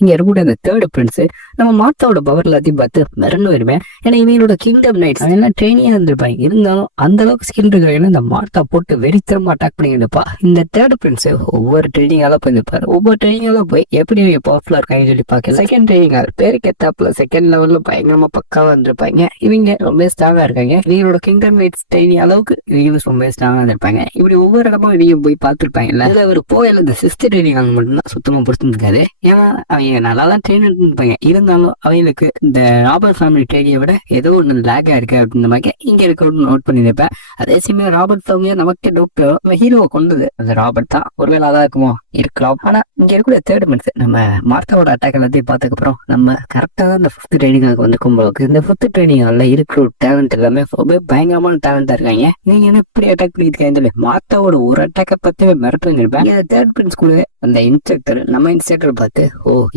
இங்க இருக்கக்கூடிய அந்த தேர்ட் பிரின்ஸ் நம்ம மாத்தாவோட பவர் எல்லாத்தையும் பார்த்து மிரண்டு வருவேன். ஏன்னா இவங்களோட கிங்டம் நைட்ஸ் அதெல்லாம் ட்ரெயினியா இருந்திருப்பாங்க. இருந்தாலும் அந்த அளவுக்கு ஸ்கில் இருக்கிற இந்த மாத்தா போட்டு வெறித்தரமா அட்டாக் பண்ணிருப்பா. இந்த தேர்ட் பிரின்ஸ் ஒவ்வொரு ட்ரெயினிங்கால போயிருப்பாரு. ஒவ்வொரு ட்ரெயினிங்கால போய் எப்படி பவர்ஃபுல்லா இருக்காங்கன்னு சொல்லி பார்க்க செகண்ட் ட்ரெயினிங் பேருக்கு ஏத்தாப்புல செகண்ட் லெவல்ல பயங்கரமா பக்காவா இருந்திருப்பாங்க. இவங்க ரொம்ப ஸ்ட்ராங்கா இருக்காங்க. இவங்களோட கிங்டம் நைட்ஸ் ட்ரெயினிங் அளவுக்கு இவங்க ரொம்ப ஸ்ட்ராங்கா இருந்திருப்பாங்க. இப்படி ஒவ்வொரு இடமும் இவங்க போய் பார்த்துருப்பாங்கல்ல. அதுல ஒரு போயில இந்த சிஸ்ட் ட்ரெயினிங் மட்டும்தான் சுத்தமா பிடிச்சிருக்காரு. ஏன்னா அவங்க நல்லா தான் ட்ரெயின் இருப்பாங்க. இருந்தாலும் அவங்களுக்கு இந்த ராபர்ட் ஃபேமிலி ட்ரெயினியை விட ஏதோ ஒன்று லேக்கா இருக்கு அப்படின்ற மாதிரி இங்க இருக்க நோட் பண்ணிருப்பேன். அதே சமயம் ராபர்ட் ஃபேமிலியா நமக்கு டவுட் ஹீரோவை கொண்டது அந்த ராபர்ட் தான். ஒருவேளை அதான் இருக்குமோ இருக்கலாம். ஆனா இங்க இருக்கக்கூடிய தேர்ட் மினிட்ஸ் நம்ம மார்த்தாவோட அட்டாக் எல்லாத்தையும் பார்த்ததுக்கு அப்புறம் நம்ம கரெக்டா தான் இந்த ஃபிஃப்த் ட்ரைனிங்காக வந்துக்கும் போது இந்த ஃபிஃப்த் ட்ரைனிங்ல இருக்கிற டேலண்ட் எல்லாமே ரொம்ப பயங்கரமான டேலண்டா இருக்காங்க. நீங்க என்ன இப்படி அட்டாக் பண்ணிருக்காங்க சொல்லி மார்த்தாவோட ஒரு அட்டாக்கை பத்தி மிரட்டு வந்துருப்பேன். தேர்ட் பிரின்ஸ் கூட அந்த இன்ஸ்ட்ரக்டர் நம்ம இன்ஸ்ட்ரக்டர் பார்த்து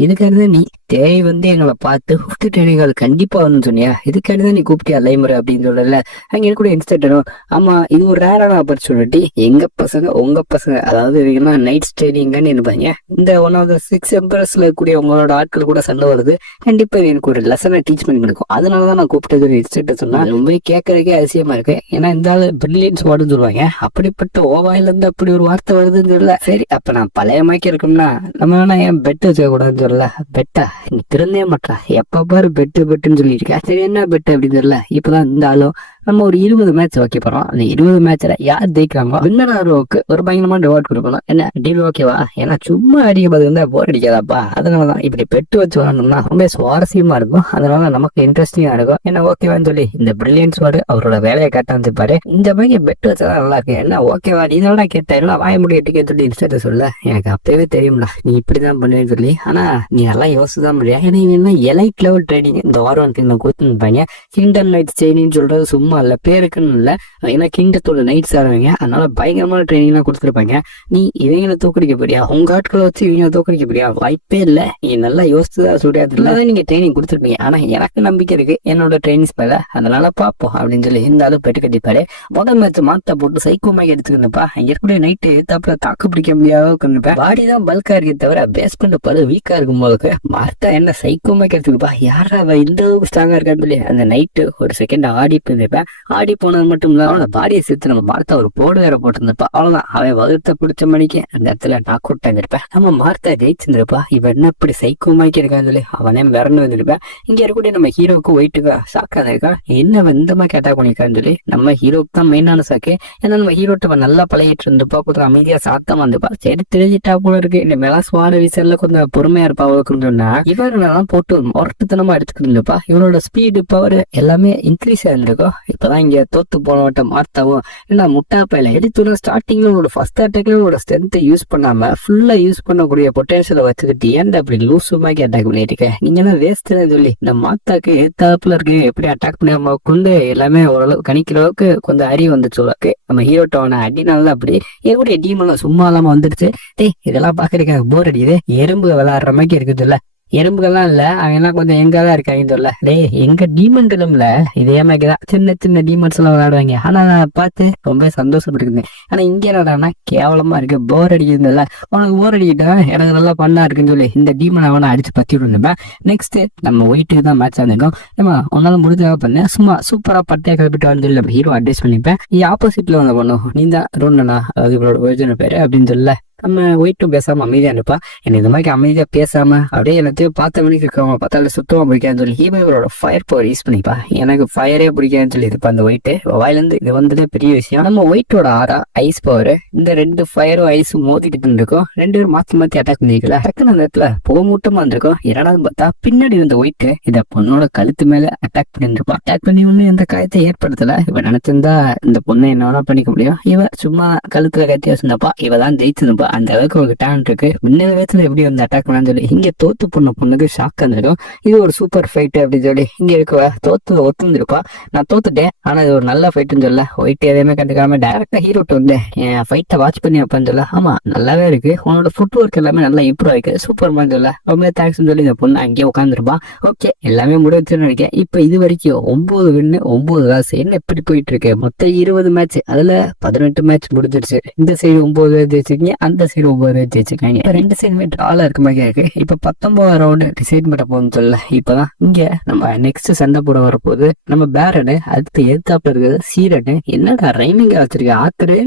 இதுக்காக நீ தேவை வந்து எங்களை பார்த்து ஃபிஃப்த் ட்ரைனிங்கால் கண்டிப்பா வரணும்னு சொன்னியா, இதுக்காக நீ கூப்பிட்டியா லைமுறை அப்படின்னு சொல்லல. அங்க இருக்கக்கூடிய இன்ஸ்ட்ரக்டரும் ஆமா இது ஒரு ரேரான ஆப்பர்ச்சுனிட்டி, எங்க பசங்க உங்க பசங்க அதாவது இவங்கன்னா நைட் ட்ரைனிங்னு இருப்பாங்க. இந்த ஒன் ஆஃப் த 6 எம்பரர்ஸ்ல இருக்கக்கூடிய உங்களோட ஆட்கள் கூட சண்டை வருது, கண்டிப்பா எனக்கு ஒரு லெசனை டீச் பண்ணி கொடுக்கும், அதனாலதான் நான் கூப்பிட்டது இன்ஸ்ட்ரக்டர் சொன்னா. ரொம்ப கேட்கறதுக்கே அதிசயமா இருக்கு. ஏன்னா இந்த ஆளு பிரில்லியன்ஸ் வார்டுன்னு சொல்லுவாங்க. அப்படிப்பட்ட ஓவாயில இருந்து அப்படி ஒரு வார்த்தை வருதுன்னு சொல்லல. சரி அப்ப நான் பழைய மாக்கி இருக்கோம்னா நம்ம வேணா ஏன் பெட் வச்சுக்க கூடாதுன்னு சொல்லல. பெட்டா நீ திருந்தே மாட்டா, எப்ப பாரு பெட்டுன்னு சொல்லியிருக்கேன். சரி என்ன பெட்டு அப்படின்னு சொல்லல. இப்பதான் இந்த ஆளும் நம்ம ஒரு 20 மேட்ச் வைக்க போறோம். அந்த 20 மேட்ச்ல யார் ஜெயிக்கிறாங்களோ வின்னர் ஆர்வோக்கு ஒரு பயங்கரமான ரிவார்ட் கொடுக்கணும். என்ன டீல் ஓகேவா? ஏன்னா சும்மா அடிக்க பதில் இருந்தா போர் அடிக்காதாப்பா. அதனாலதான் இப்படி பெட்டு வச்சு வரணும்னா ரொம்ப சுவாரஸ்யமா இருக்கும். அதனால நமக்கு இன்ட்ரெஸ்டிங்கா இருக்கும். என்ன ஓகேவான்னு சொல்லி இந்த பிரில்லியன்ஸ் வார்டு அவரோட வேலையை காட்டாந்துப்பாரு. இந்த மாதிரி பெட் வச்சதான் நல்லா இருக்கு. என்ன ஓகேவா நீ தான் கேட்ட எல்லாம் வாய முடிய சொல்லி இன்ஸ்டா சொல்ல. எனக்கு அப்பவே தெரியும்டா நீ இப்படிதான் பண்ணுவேன்னு சொல்லி. ஆனா நீ நல்லா யோசிச்சுதான் முடியாது. ஏன்னா எலைட் லெவல் ட்ரைனிங் இந்த வாரம் கொடுத்துருப்பாங்க. கிங்டம் நைட்ஸ் ட்ரைனிங் சொல்றது சும்மா இல்ல, பேருக்குன்னு இல்ல. ஏன்னா கிங்டத்தோட நைட்ஸ் ஆடுவாங்க. அதனால பயங்கரமான ட்ரைனிங் எல்லாம் கொடுத்துருப்பாங்க. நீ இவங்களை தோக்கடிக்க போறியா? உங்க ஆட்களை வச்சு இவங்களை தோக்கடிக்க போறியா? வாய்ப்பே இல்ல. நீ நல்லா யோசிச்சுதான் சொல்லியாதுல நீங்க ட்ரைனிங் கொடுத்துருப்பீங்க. ஆனா எனக்கு நம்பிக்கை இருக்கு என்னோட ட்ரைனிங்ஸ் மேல, அதனால பாப்போம் அப்படின்னு சொல்லி இருந்தாலும் பெட்டு கட்டிப்பாரு. முதல் மேட்ச் மாத்த போட்டு சைக்கோமாக எடுத்துக்கிட்டப்பா. இங்க இருக்கக்கூடிய நைட்டு தாப்புல தாக்கு பிடிக்க முடியாத பாடி தான் பல்கா இருக்கே தவிர பேஸ் பண்ண பல வீக்கா இருக்கும் போது மார்த்தா என்ன சைக்கோமாக எடுத்துக்கப்பா. யாரா இந்த ஸ்ட்ராங்கா இருக்கான்னு சொல்லி அந்த நைட்டு ஒரு செகண்ட் ஆடி போயிருப்பேன். ஆடி போனது மட்டும் இல்ல அவனோட பாடியை சேர்த்து நம்ம மார்த்தா ஒரு போடு வேற போட்டிருந்தப்பா. அவ்வளவுதான் அவன் வகுத்த பிடிச்ச மணிக்கு அந்த இடத்துல நாக் அவுட் ஆயிருப்பேன். நம்ம மார்த்தா ஜெயிச்சிருந்திருப்பா. இவன் என்ன இப்படி சைக்கோமாக்கி இருக்கான்னு சொல்லி அவனே மிரண்டு வந்திருப்பேன். இங்க இருக்கக்கூடிய நம்ம ஹீரோவுக்கு ஒயிட்டுக்கா சாக்காத இருக்கா, என்ன இந்த மாதிரி அட்டாக் பண்ணிருக்கான்னு சொல்லி நம்ம ஹீரோவுக்கு தான் மெயினான சாக்கு. ஏன்னா நம்ம ஹீரோட்ட நல்லா பழகிட்டு இருந்தப்பா, கொஞ்சம் அமைதியா சாத்தமா இருந்துப்பா. சரி தெரிஞ்சிட்டா போல இருக்கு இந்த மேலா ஸ்வாட விசல்ல கொஞ்சம் பொறுமையா இருப்பா அவளுக்குன்னு சொன்னா இவரெல்லாம் போட்டு மொரட்டுத்தனமா எடுத்துக்கிட்டு இருந்தப்பா. இவனோட ஸ்பீடு பவர் எல்லாமே இன்க்ரீஸ் ஆயிருந்திருக்கும். இப்பதான் இங்க தோத்து போனவட்ட மார்த்தாவும் ஏன்னா முட்டாப்பையில எடுத்து ஸ்டார்டிங்ல ஒரு ஃபர்ஸ்ட் அட்டாக்ல ஒரு ஸ்ட்ரென்த்தை யூஸ் பண்ணாம ஃபுல்லா யூஸ் பண்ணக்கூடிய பொட்டன்ஷியலை வச்சுக்கிட்டு ஏன்டா அப்படி லூசுமாக்கி அட்டாக் பண்ணிட்டு நீங்க என்ன வேஸ்ட்னு சொல்லி இந்த மாத்தாக்கு ஏத்தாப்புல இருக்கு எப்படி அட்டாக் பண்ணாம கொண்டு எல்லாமே ஓரளவு கணிக்கிற அளவுக்கு கொஞ்சம் அறிவு வந்துச்சு உனக்கு. நம்ம ஹீரோட்டோன அடினால அப்படி எப்படி டீமெல்லாம் சும்மா இல்லாம வந்துருச்சு. டேய் இதெல்லாம் பாக்குறதுக்காக போர் அடிக்குது, எறும்பு விளையாடுற மாதிரி இருக்குது இல்ல, எறும்புகள்லாம் இல்ல அவங்க எல்லாம் கொஞ்சம் எங்கதான் இருக்காங்க சொல்ல. டே எங்க டீமன் இல்ல இதே மாதிரிதான் சின்ன சின்ன டீமன்ஸ் எல்லாம் விளையாடுவாங்க. ஆனா நான் பார்த்து ரொம்ப சந்தோஷப்பட்டுருந்தேன். ஆனா இங்க என்னடானா கேவலமா இருக்கு, போர் அடிக்குதுல்ல. உனக்கு போர் அடிக்கிட்டா எனக்கு நல்லா பண்ணா இருக்குன்னு சொல்லி இந்த டீமன் அவனை அடிச்சு பத்தி விட்டுருந்தேன். நெக்ஸ்ட் நம்ம ஒயிட்டுக்கு தான் மேட்ச் ஆயிருக்கோம். ஏமா உன்னால முடிஞ்சதாக பண்ணேன், சும்மா சூப்பரா பட்டையா கிளப்பிட்டு வந்து நம்ம ஹீரோ அட்வைஸ் பண்ணிப்பேன். ஆப்போசிட்ல வந்து பண்ணும் நீ தான் ரோண்டனா அதாவது இவரோட ஒரிஜினல் பேரு அப்படின்னு சொல்லல. நம்ம ஒயிட்டும் பேசாம அமைதியா இருப்பா. என்ன இந்த மாதிரி அமைதியா பேசாம அப்படியே எல்லாத்தையும் பார்த்த மணிக்கு இருக்கவங்க பார்த்தால சுத்தமா பிடிக்காதுன்னு சொல்லி இவரோட ஃபயர் பவர் யூஸ் பண்ணிப்பா. எனக்கு ஃபயரே பிடிக்காதுன்னு சொல்லி இருப்பா அந்த ஒயிட்டு வாயிலிருந்து. இது வந்துட்டு பெரிய விஷயம். நம்ம ஒயிட்டோட ஆரா ஐஸ் பவர், இந்த 2 ஃபயரும் ஐஸும் மோதிட்டு இருக்கோம். 2 பேரும் மாத்தி அட்டாக் பண்ணிருக்கல. டக்குன்னு அந்த இடத்துல புகமூட்டமா இருந்திருக்கும். இரண்டாவது பார்த்தா பின்னாடி இருந்த ஒயிட்டு இத பொண்ணோட கழுத்து மேல அட்டாக் பண்ணிருப்பா. அட்டாக் பண்ணி ஒண்ணு எந்த காயத்தை ஏற்படுத்தல. இவ நினைச்சிருந்தா இந்த பொண்ணை என்ன வேணா பண்ணிக்க முடியும். இவ சும்மா கழுத்துல கத்தி வச்சிருந்தப்பா. இவதான் ஜெயிச்சிருப்பா. அந்த அளவுக்கு ஒரு டேலண்ட் இருக்கு. முன்ன விதத்துல எப்படி வந்து அட்டாக் பண்ணான்னு சொல்லி இங்க தோத்து போன பொண்ணுக்கு ஷாக் வந்துடும். இது ஒரு சூப்பர் ஃபைட் அப்படின்னு சொல்லி இங்க இருக்கவ தோத்து ஒத்துருப்பா. நான் தோத்துட்டேன் ஆனா இது ஒரு நல்ல ஃபைட்டுன்னு சொல்ல. ஒயிட் எதையுமே கண்டுக்காம டைரக்டா ஹீரோட்டு வந்து என் ஃபைட்டை வாட்ச் பண்ணி அப்பன்னு சொல்ல. ஆமா நல்லாவே இருக்கு, உன்னோட ஃபுட் ஒர்க் எல்லாமே நல்லா இம்ப்ரூவ் ஆயிருக்கு, சூப்பர்மான்னு சொல்ல. ரொம்ப தேங்க்ஸ் சொல்லி இந்த பொண்ணு அங்கேயே உட்காந்துருப்பா. ஓகே எல்லாமே முடிச்சுன்னு நினைக்கிறேன். இப்ப இது வரைக்கும் 9 வின்னு 9 லாஸ். என்ன எப்படி போயிட்டு இருக்கு? மொத்தம் 20 மேட்ச், அதுல 18 மேட்ச் முடிஞ்சிருச்சு. இந்த சைடு 9 ஜெயிச்சிருக்கீங்க, அந்த அந்த சைடு ஒவ்வொரு ஜெயிச்சிருக்காங்க. இப்ப 2 சைடுமே டிரால இருக்க மாதிரி இருக்கு. இப்ப 19 ரவுண்டு டிசைட் பண்ண போகுதுன்னு சொல்ல இப்பதான் இங்க நம்ம நெக்ஸ்ட் சண்டை போட வரப்போகுது. நம்ம பேரனு அடுத்து எதிர்த்தாப்புல இருக்கிறது சீரனு. என்னடா ரைமிங்கா வச்சிருக்க ஆத்தரு,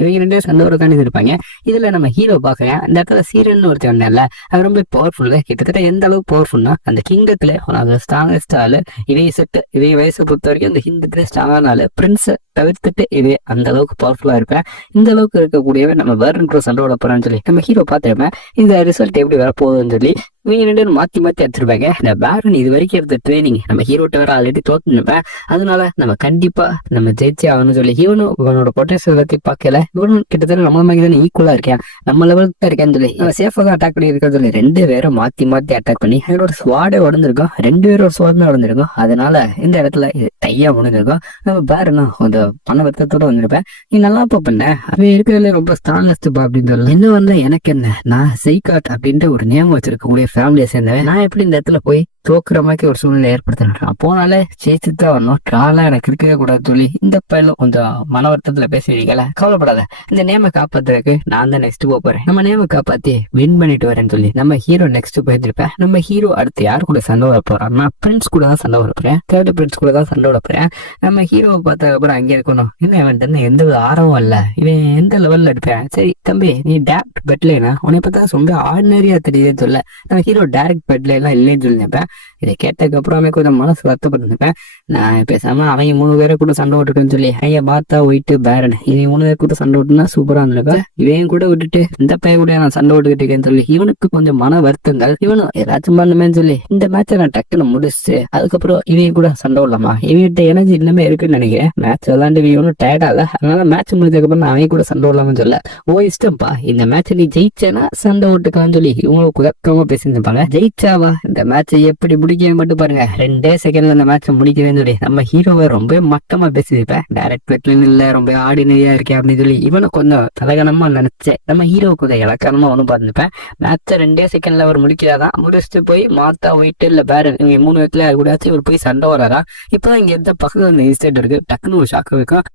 இவங்க 2 சண்டை ஒரு காணி இருப்பாங்க. இதுல நம்ம ஹீரோ பாக்குறேன் இந்த இடத்துல சீரன் ஒருத்தர் இல்ல, அது ரொம்ப பவர்ஃபுல்லு. கிட்டத்தட்ட எந்த அளவுக்கு பவர்ஃபுல்னா அந்த கிங்கத்துல அந்த ஸ்ட்ராங்கஸ்ட் ஆளு இவைய செட்டு. இவைய வயசை பொறுத்த வரைக்கும் அந்த ஹிந்துக்குல ஸ்ட்ராங்கான ஆளு. பிரின்ஸை தவிர்த்துட்டு இதே அந்த அளவுக்கு பவர்ஃபுல்லா இருப்பேன். இந்த அளவுக்கு இருக்கக்கூடியவே நம்ம வேற சண்டோட போறான்னு சொல்லி நம்ம ஹீரோ பார்த்துருப்பேன். இந்த ரிசல்ட் எப்படி வரப்போகுதுன்னு சொல்லி இவங்க 2 மாத்தி எடுத்துருப்பாங்க. இந்த பேரன் இது வரைக்கும் எடுத்த ட்ரைனிங் நம்ம ஹீரோட்ட வேற ஆல்ரெடி தோத்துருப்பேன். அதனால நம்ம கண்டிப்பா நம்ம ஜெயிச்சே ஆகணும்னு சொல்லி இவனும் இவனோட பொட்டன்ஷியல் பத்தி பார்க்கல. இவனும் கிட்டத்தட்ட நம்ம மாதிரி தானே ஈக்குவலா இருக்கேன், நம்ம லெவலுக்கு தான் இருக்கேன்னு சொல்லி நம்ம சேஃபா தான் அட்டாக் பண்ணி இருக்கேன்னு சொல்லி 2 பேரும் மாத்தி அட்டாக் பண்ணி அவனோட ஸ்வாடே உடஞ்சிருக்கும். 2 பேரோட ஸ்வாடுமே உடஞ்சிருக்கும். அதனால இந்த இடத்துல இது டையா முடிஞ்சிருக்கும். நம்ம பேரனும் அந்த பண வருத்தத்தோட வந்திருப்பேன். நீ நல்லா பண்ண அவன் இருக்கிறதுல ரொம்ப ஸ்ட்ராங்கஸ்ட் அப்படின்னு சொல்லலாம். இன்னும் வந்து எனக்கு என்ன, நான் சைகாட் அப்படின்ற ஒரு நேம் வச்சிருக்கக்கூடிய ஃபேமிலியை சேர்ந்தவன். நான் எப்படி இந்த இடத்துல போய் தோக்குற மாதிரி ஒரு சூழ்நிலை ஏற்படுத்தினேன். போனாலே ஜெயிச்சுதான் வரணும், ட்ராலாம் எனக்கு இருக்கவே கூடாது சொல்லி இந்த பையனும் கொஞ்சம் மன வருத்தத்துல பேசிருக்கல. கவலைப்படாத, இந்த நேமை காப்பாத்துறதுக்கு நான் தான் நெக்ஸ்ட் போறேன். நம்ம நேமை காப்பாத்தி வின் பண்ணிட்டு வரேன்னு சொல்லி நம்ம ஹீரோ நெக்ஸ்ட் போயிருப்பேன். நம்ம ஹீரோ அடுத்து யாரு கூட சண்டை வர போறான்? நான் பிரின்ஸ் கூட தான் சண்டை வர போறேன். தேர்ட் பிரின்ஸ் கூட தான் சண்டை வர போறேன். நம்ம ஹீரோவை பார்த்ததுக்கு அப்புறம் அங்கே இருக்கணும். இன்னும் இவன் எந்த ஒரு ஆர்வம் இல்ல, இவன் எந்த லெவல்ல எடுப்பேன். சரி தம்பி, நீ டேரக்ட் பெட்லேனா உன்னை பார்த்தா ரொம்ப ஆர்டினரியா தெரியுதுன்னு சொல்ல நம்ம ஹீரோ டேரக்ட் பெட்ல எல்லாம் இல்லைன்னு சொல்லியிருப்பேன். இதை கேட்டதுக்கு அப்புறமே கொஞ்சம் மனசு வருத்தப்பட்டிருப்பேன். நான் பேசாம அவங்க 3 பேரை கூட சண்டை விட்டுருக்கேன்னு சொல்லி ஐயா பார்த்தா ஒயிட்டு பேரன் இவன் 3 பேர் கூட சண்டை விட்டுனா சூப்பரா இருந்திருப்பேன். இவன் கூட விட்டுட்டு இந்த பையன் கூட நான் சண்டை விட்டுக்கிட்டு இருக்கேன்னு சொல்லி இவனுக்கு கொஞ்சம் மன வருத்தங்கள். இவனும் ஏதாச்சும் பண்ணுமேன்னு சொல்லி இந்த மேட்சை நான் டக்குன்னு முடிச்சு அதுக்கப்புறம் இவன் கூட சண்டை விடலாமா, இவன்கிட்ட எனர்ஜி இன்னமே இருக்குன்னு நினைக்கிறேன். மேட்ச் விளாண்டு இவனும் டயர்டா இல்ல, அதனால மேட்ச் முடிஞ்சதுக்கு அப்புறம் நான் அவன் கூட சண்டை விடலாம்னு சொல்ல ஓ இஷ்டம்ப்பா, இந்த மேட்சை நீ ஜெயிச்சேன்னா சண்டை விட்டுக்கலாம்னு சொல்லி இவங்களுக்கு குதக்கமா பேசியிருப்பாங்க. ஜெயிச்சாவா இந்த மேட்சை எப்படி முடிக்க மட்டும் பாருங்க, 2 செகண்ட்ல அந்த மேட்சை முடிக்கிறேன்னு சொல்லி நம்ம ஹீரோவை ரொம்ப மட்டமா பேசியிருப்பேன். டைரக்ட் பெட்லின் இல்ல, ரொம்ப ஆர்டினரியா இருக்கேன் அப்படின்னு சொல்லி இவனை கொஞ்சம் தலகணமா நினைச்சேன். நம்ம ஹீரோவை கொஞ்சம் இலக்கணமா ஒன்றும் பார்த்துப்பேன். மேட்சை 2 செகண்ட்ல அவர் முடிக்கிறாதான். முடிச்சுட்டு போய் மாத்தா ஒயிட்டு இல்ல பேரன் இவங்க 3 இடத்துல கூடாச்சும் இவர் போய் சண்டை வராரா. இப்பதான் இங்க எந்த பக்கத்துல அந்த இன்ஸ்டன்ட் இருக்கு, டக்குன்னு ஒரு ஷாக்க வைக்கும்.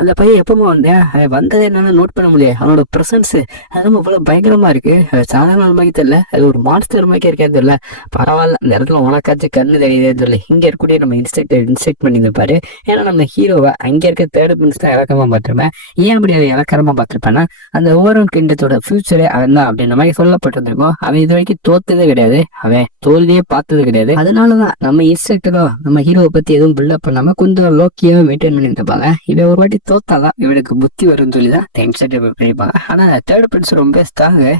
அந்த பையன் எப்பமா வந்தேன், வந்ததை என்னால நோட் பண்ண முடியாது. அவனோட பிரசன்ஸ் அது இவ்வளவு பயங்கரமா இருக்கு. சாதாரண மாதிரி தெரியல, அது ஒரு மான்ஸ்டர் மாதிரி இருக்கே தெரியல. பரவாயில்ல, அந்த இடத்துல உனக்காச்சும் கண்ணு தெரியுதேன்னு சொல்லி இங்க இருக்கக்கூடிய நம்ம இன்ஸ்ட்ரக்ட் பண்ணியிருப்பாரு. ஏன்னா நம்ம ஹீரோவை அங்க இருக்க தேர்ட் பிரின்ஸ் தான் இலக்கமா பார்த்திருப்பேன். ஏன் அப்படி அதை இலக்கரமா பார்த்திருப்பேன்னா அந்த ஓவரால் கிண்டத்தோட ஃபியூச்சரே அவன் தான் அப்படின்ற மாதிரி சொல்லப்பட்டிருந்திருக்கும். அவன் இது வரைக்கும் தோத்ததே கிடையாது, அவன் தோல்வியே பார்த்தது கிடையாது. அதனாலதான் நம்ம இன்ஸ்ட்ரக்டரும் நம்ம ஹீரோவை பத்தி எதுவும் பில்டப் பண்ணாம கொஞ்சம் லோக்கியாவே மெயின்டைன் பண்ணிட்டு இருப்பாங்க. இவன் ஒரு வாட்டி தோத்தாதான் இவனுக்கு புத்தி வரும்னு சொல்லிதான் டைம் செட் பண்ணிருப்பாங்க. ஆனா தேர்ட் பிரின்ஸ் ரொம்ப ஸ்ட்ராங்கு.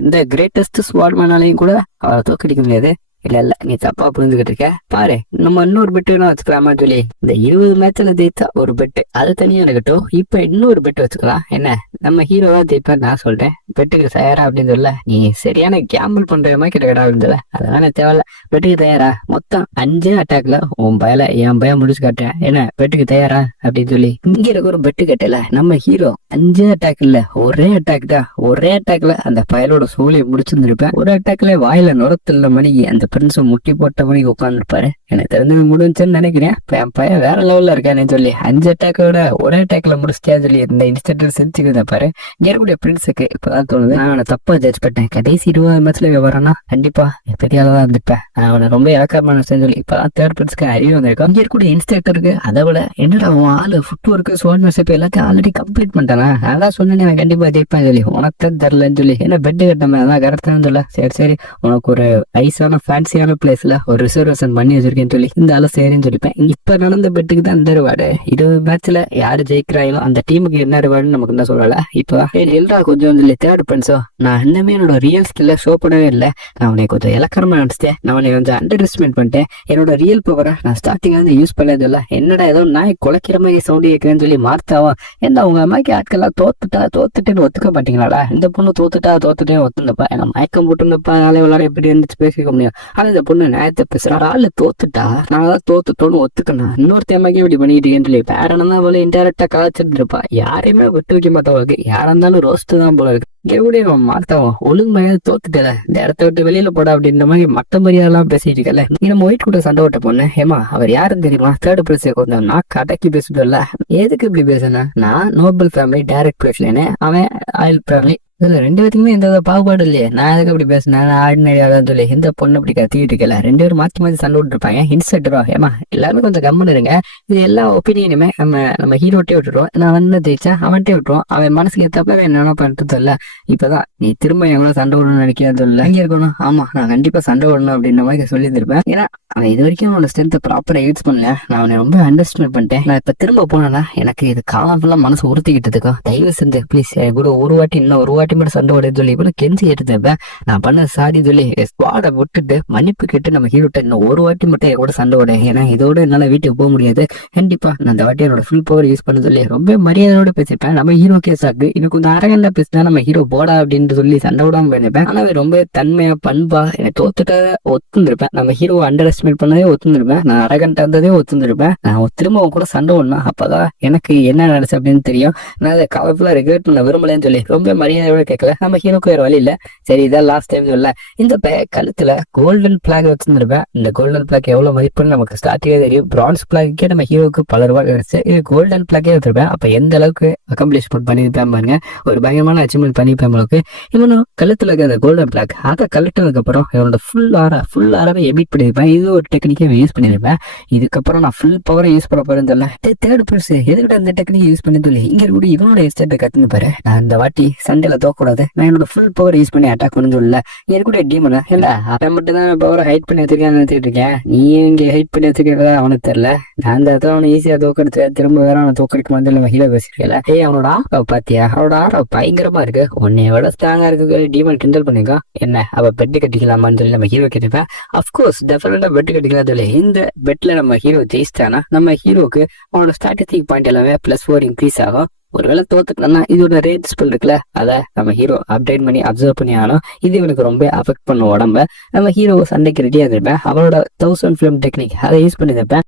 எந்த கிரேட்டஸ்ட் ஸ்வாட்மேனாலையும் கூட அவரை தோக்கடிக்க முடியாது. இல்ல நீ தப்பா புரிஞ்சுக்கிட்டு இருக்க பாரு, நம்ம இன்னொரு பெட்டு வேணா வச்சுக்கலாமா சொல்லி இந்த 20 மேட்ச்ல ஜெயித்தா ஒரு பெட்டு அது தனியா இருக்கட்டும். இப்ப இன்னொரு பெட்டு வச்சுக்கலாம். என்ன நம்ம ஹீரோவா ஜெயிப்பா நான் சொல்றேன், பெட்டுக்கு தயாரா அப்படின்னு சொல்ல நீ சரியான கேம்பிள் பண்ற மாதிரி கிட்டக்கடா அப்படின்னு சொல்ல அதனால தேவையில்ல. பெட்டுக்கு தயாரா மொத்தம் 5 அட்டாக்ல உன் பயல என் பயம் முடிச்சு காட்டுறேன். என்ன பெட்டுக்கு தயாரா அப்படின்னு சொல்லி இங்க இருக்க ஒரு பெட்டு கட்டல. நம்ம ஹீரோ 5 அட்டாக் இல்ல ஒரே அட்டாக் தான். ஒரே அட்டாக்ல அந்த பயலோட சோழியை முடிச்சிருந்திருப்பேன். ஒரு அட்டாக்ல வாயில நுரத்துல மணி அந்த பிரின்ஸ் முட்டி போட்ட மணிக்கு உட்காந்துருப்பாரு. எனக்கு தெரிஞ்சு முடிஞ்சுன்னு நினைக்கிறேன். என் பையன் வேற லெவல்ல இருக்கானே சொல்லி 5 அட்டாக்கோட ஒரே அட்டாக்ல முடிச்சிட்டே சொல்லி இந்த இன்ஸ்டன்ட் செஞ்சுக்கிட்டு பாரு. ஏற்கனவே பிரின்ஸுக்கு இப்பதான் தோணுது நான் அவனை தப்பா ஜட்ஜ் பண்ணேன். கடைசி 20 மேட்ச்ல வரனா கண்டிப்பா பெரிய அளவுதான் இருந்துப்பேன். அவனை ரொம்ப இலக்காரமான சொல்லி இப்பதான் தேர்ட் பிரின்ஸ்க்கு அறிவு வந்திருக்கான். இங்க இருக்கக்கூடிய இன்ஸ்ட்ரக்டருக்கு அதை விட என்னடா அவன் ஆளு ஃபுட் ஒர்க்கு ஸ்வாட் மெசேஜ் எல்லாத்தையும் ஆல்ரெடி கம்ப்ளீட் பண்ணிட்டானா. நான் சொன்னேன் நான் கண்டிப்பா ஜெயிப்பேன் சொல்லி உனக்கு தரலன்னு சொல்லி என்ன பெட்டு கட்டமே அதான் கரெக்டானு சொல்ல சரி உனக்கு ஒரு ஐஸான ஃபேன்சியான பிளேஸ்ல ஒரு ரிசர்வேஷன் பண்ணி வச்சிருக்கேன்னு சொல்லி இந்த ஆளு சரின்னு சொல்லிப்பேன். இப்ப நடந்த பெட்டுக்கு தான் இந்த ரிவார்டு. 20 மேட்ச்ல யாரு ஜெயிக்கிறாங்களோ அந்த டீமுக்கு என்ன ரிவார்டுன்னு நமக்கு தான் சொல்லல. இப்போ எல்லா கொஞ்சம் தேர்ட் பிரின்ஸோ நான் இன்னமே என்னோட ரியல் ஸ்கில்ல ஷோ பண்ணவே இல்லை. நான் உன்னை கொஞ்சம் இலக்கரமா நினைச்சிட்டேன். நான் உன்னை கொஞ்சம் அண்டர் எஸ்டிமேட் பண்ணிட்டேன். என்னோட ரியல் பவரை நான் ஸ்டார்டிங்ல இருந்து யூஸ் பண்ணது இல்லை. என்னடா ஏதோ நாய் குலைக்கிற மாதிரி சவுண்ட் கேட்கிறேன்னு சொல்லி மார்த்தாவும் என்ன உங்க அம்மாக்கு ஆட்கள்லாம் தோத்துட்டேன்னு ஒத்துக்க மாட்டீங்களாடா. இந்த பொண்ணு தோத்துட்டே ஒத்துந்தப்பா என்ன மயக்கம் போட்டுருந்தப்பா நாளை விளையாட எப்படி இருந்துச்சு பேசிக்க முடியும். ஆனா இந்த பொண்ணு நேரத்தை பேசுற ஆளு தோத்துட்டா நான் தோத்துட்டோன்னு ஒத்துக்கணும். இன்னொரு தேமாக்கே இப்படி பண்ணிக்கிட்டேன்னு சொல்லி பேரனா போல இன்டெரக்டா கலாச்சிட்டு இருப்பா. யாரையுமே விட்டு வைக்க மாட்டவங்களுக்கு யாரா இருந்தாலும் ரோஸ்ட் தான் போல இருக்கு. எப்படியும் மாத்தவன் ஒழுங்கு மரியாதை தோத்துட்டல இந்த இடத்த விட்டு வெளியில போட அப்படின்ற மாதிரி மட்ட மரியாதைலாம் பேசிட்டு இருக்கல. நீ நம்ம ஒயிட் கூட சண்டை ஓட்ட பொண்ணு ஏமா அவர் யாருன்னு தெரியுமா? தேர்ட் பிளேஸ் கொஞ்சம் நான் அடக்கி பேசுதல்ல. எதுக்கு இப்படி பேசுனேன்? நான் நோபல் ஃபேமிலி டைரக்ட் பேசலேன்னு அவன் ஆயில் ஃபேமிலி இதுல 2 பேத்துக்குமே எந்த வித பாகுபாடு இல்லையே. நான் எதுக்கு அப்படி பேசினேன்? நான் ஆர்டினரியாதான் சொல்லி இந்த பொண்ணு அப்படி கத்திக்கிட்டு இருக்கல. 2 பேரும் மாத்தி சண்டை விட்டுருப்பாங்க. இன்ஸ்பெக்டரா ஏமா எல்லாருமே கொஞ்சம் கம்முன்னு இருங்க. இது எல்லா ஒப்பீனியனுமே நம்ம ஹீரோட்டே விட்டுருவோம். நான் வந்து ஜெயிச்சா அவன்கிட்டே விட்டுருவோம். அவன் மனசுக்கு ஏத்தாப்புல என்ன பண்ணிட்டு இல்ல. இப்பதான் நீ திரும்ப எவ்வளவு சண்டை விடணும்னு நினைக்கிறது இல்ல. அங்கே இருக்கணும். ஆமா நான் கண்டிப்பா சண்டை விடணும் அப்படின்ற மாதிரி சொல்லியிருந்திருப்பேன். ஏன்னா அவன் இது வரைக்கும் அவனோட ஸ்ட்ரென்த்தை ப்ராப்பரா யூஸ் பண்ணல. நான் அவனை ரொம்ப அண்டர்ஸ்டாண்ட் பண்ணிட்டேன். நான் இப்ப திரும்ப போனேன்னா எனக்கு இது காலம் ஃபுல்லா மனசு உறுத்திக்கிட்டதுக்கும் தயவு செஞ்சு ப்ளீஸ் கூட ஒரு வாட்டி இன்னும் ஒரு வாட்டி மட்டும் சண்டை உடைய சொல்லி இவ்வளவு கெஞ்சி எடுத்தேன். நான் பண்ண சாரி சொல்லி ஸ்குவாடை விட்டுட்டு மன்னிப்பு கேட்டு நம்ம ஹீரோட்ட இன்னும் ஒரு வாட்டி மட்டும் என் கூட சண்டை உடைய. ஏன்னா இதோட என்னால வீட்டுக்கு போக முடியாது. கண்டிப்பா நான் அந்த வாட்டி என்னோட ஃபுல் பவர் யூஸ் பண்ண சொல்லி ரொம்ப மரியாதையோட பேசியிருப்பேன். நம்ம ஹீரோ கேஸ் ஆகு இன்னும் கொஞ்சம் அரகண்டா பேசினா நம்ம ஹீரோ போடா அப்படின்னு சொல்லி சண்டை விடாம போயிருப்பேன். ஆனா ரொம்ப தன்மையா பண்பா என்னை தோத்துட்ட ஒத்துந்திருப்பேன். நம்ம ஹீரோ அண்டர் எஸ்டிமேட் பண்ணதே ஒத்துந்திருப்பேன். நான் அரகண்டா இருந்ததே ஒத்துந்திருப்பேன். நான் திரும்ப கூட சண்டை ஒண்ணா அப்பதான் எனக்கு என்ன நடச்சு அப்படின்னு தெரியும். நான் அதை கவலைஃபுல்லா ரெகுலேட் பண்ண விரும்பலன்னு சொல்லி ரொம்ப மரியாதையோட கேட்கல. நம்ம ஹீரோக்கு வேற வழி இல்ல. சரி இதான் லாஸ்ட் டைம் சொல்ல. இந்த கழுத்துல கோல்டன் பிளாக் வச்சிருந்திருப்பேன். இந்த கோல்டன் பிளாக் எவ்வளவு மதிப்புன்னு நமக்கு ஸ்டார்டிங்கே தெரியும். பிரான்ஸ் பிளாக்கே நம்ம ஹீரோக்கு பல ரூபாய் கிடைச்சு. இது கோல்டன் பிளாக்கே வச்சிருப்பேன். அப்ப எந்த அளவுக்கு அக்கம்ப்ளிஷ்மெண்ட் பண்ணிருப்பேன் பாருங்க. ஒரு பயங்கரமான அச்சீவ்மெண்ட் பண்ணிருப்பேன். நம்மளுக்கு இவனும் கழுத்துல இருக்க அந்த கோல்டன் பிளாக் அதை கலெக்டதுக்கு அப்புறம் இவனோட ஃபுல் ஆராவை எபிட் பண்ணிருப்பேன். இது ஒரு டெக்னிக்கை யூஸ் பண்ணிருப்பேன். இதுக்கப்புறம் நான் ஃபுல் பவரை யூஸ் பண்ண போறேன்னு சொல்ல. தேர்ட் பர்ஸ் எதுக்கிட்ட இந்த டெக்னிக் யூஸ் பண்ணி சொல்லி இங்க கூட இவனோட எஸ்டேட்டை கத்துன்னு பாரு. நான் இந்த வாட்டி சண்டையில தோக்கூடாது. நான் என்னோட ஃபுல் பவர் யூஸ் பண்ணி அட்டாக் பண்ணு சொல்லல. எனக்கு கூட டீமன் இல்ல அவன் மட்டும் தான் பவரை ஹைட் பண்ணி வச்சிருக்கேன்னு நினைச்சிட்டு இருக்கேன். நீ இங்க ஹைட் பண்ணி வச்சிருக்கிறதா அவனுக்கு தெரியல. நான் அந்த இடத்துல அவனை ஈஸியா தோக்கடிச்சு திரும்ப வேற அவனை தோக்கடிக்க வந்து நம்ம ஹீரோ பேசிருக்கல. அவனோட ஆறாவை பாத்தியா? அவனோட ஆறாவை பயங்கரமா இருக்கு. உன்னை விட ஸ்ட்ராங்கா இருக்கு. டீமன் கிண்டல் பண்ணிக்கோ. என்ன அவ பெட்டு கட்டிக்கலாமான்னு சொல்லி நம்ம ஹீரோ கேட்டுப்பேன். அப்கோர்ஸ் டெஃபினட்டா பெட்டு கட்டிக்கலாம் சொல்லி இந்த பெட்ல நம்ம ஹீரோ ஜெயிச்சிட்டானா நம்ம ஹீரோக்கு அவனோட ஸ்டாட்டிஸ்டிக் பாயிண்ட் எல்லாமே +4 இன்க்ரீஸ் ஆகும். ஒருவேளை தோத்துக்கலன்னா இதோட ரேட் ஸ்பெல் இருக்குல்ல அதை நம்ம ஹீரோ அப்டேட் பண்ணி அப்சர்வ் பண்ணி ஆனோம். இது இவனுக்கு ரொம்ப அஃபெக்ட் பண்ணும் உடம்ப. நம்ம ஹீரோ சண்டைக்கு ரெடியாக இருப்பேன். அவனோட 1000 ஃபிலிம் டெக்னிக் அதை யூஸ் பண்ணியிருப்பேன்.